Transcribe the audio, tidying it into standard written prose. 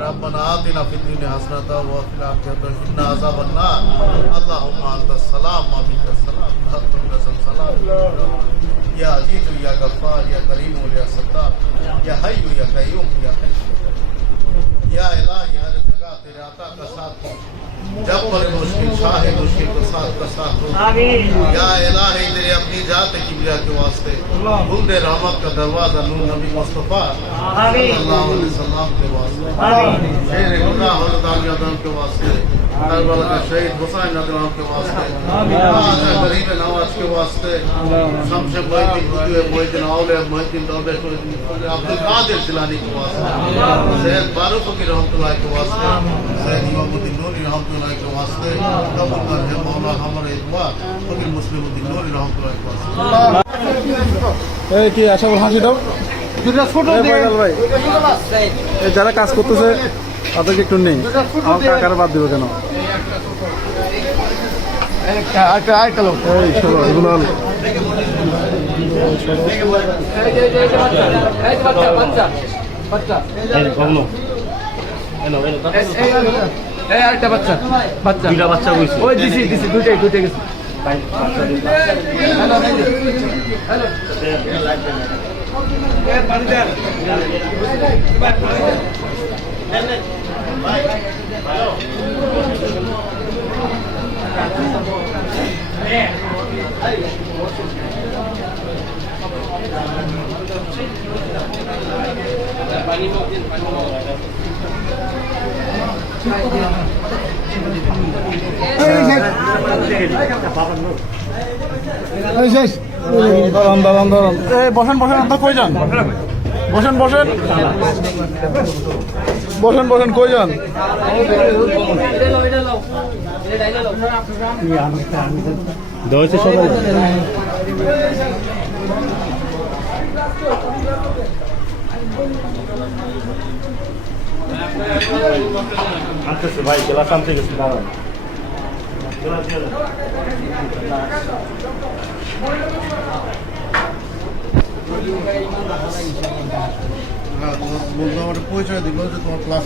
ربنا آتنا في الدنيا حسنة وفي الآخرة وقنا عذاب النار اللهم أنت السلام ومنك السلام لا تنقسم السلام يا عزيز يا غفار يا كريم يا ستار يا حي يا قيوم يا حي या इलाही हर जगह तेरे आता का साथ हो जब पर मुश्किल शाहे मुश्किल के साथ हो या इलाही तेरे अपनी जात किबरिया के वास्ते बूंदे रहमत का दरवाजा नूर नबी मुस्तफा सल्लल्लाहु अलैहि वसल्लम के वास्ते शेर खुदा हज़रत अली आदम के वास्ते करबला का शहीद हुसैन आदम के वास्ते आजा गरीब नवाज के वास्ते शमशे मोहिद्दीन हुए मोहिद्दीन औले मोहिद्दीन दौबे अब्दुल कादिर जिलानी के वास्ते सैयद फारूक की रहमतुल्लाह के वास्ते सैयद इमामुद्दीन नूरी रहमतुल्लाह के वास्ते कबूल कर है मौला हमारे दुआ फकीर मुस्लिमुद्दीन नूरी रहमतुल्लाह के वास्ते এই কি আশা বল হাসি দাও ভাই যারা কাজ করতেছে তাদেরকে একটু নেই আমার কাকার বাদ দিব কেন আরেকটা বাচ্চা দুইটা বাচ্চা বলছি ওই দিছি দুইটাই গেছে বসেন আপনার কই যান বসেন কই যান আনতেছে ভাই ক্লাস আনতে গেছে দাঁড়ান বলতো আমার পরিচয় দিল যে তোমার ক্লাস